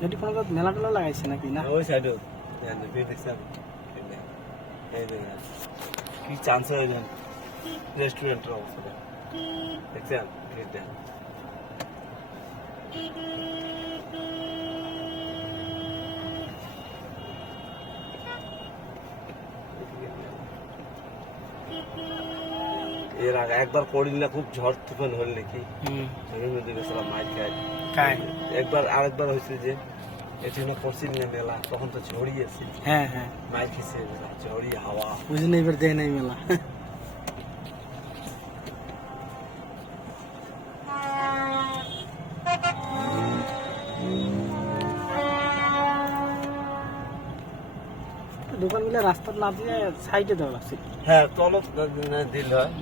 যদি কোনো মেলা টেলা লাগাইছে নাকি না? ওই সাইডে দেখছেন কি চান্স হয়ে যান রেস্টুরেন্টের অবস্থা দেখছেন এর আগে একবার পড়িলে খুব ঝড় তুফান হল নাকি ঝড়ের মধ্যে গেছিলাম মাইক খাই একবার আরেকবার হয়েছে যে এখানে পড়ছিল না মেলা তখন তো ঝড়ি আছে হ্যাঁ হ্যাঁ মাইক খেয়েছে ঝড়ি হাওয়া ওই জন্য এবার দেয় নাই মেলা। দোকানগুলো রাস্তা না দিয়ে সাইডে দেওয়া লাগছে। হ্যাঁ তলব দিল হয়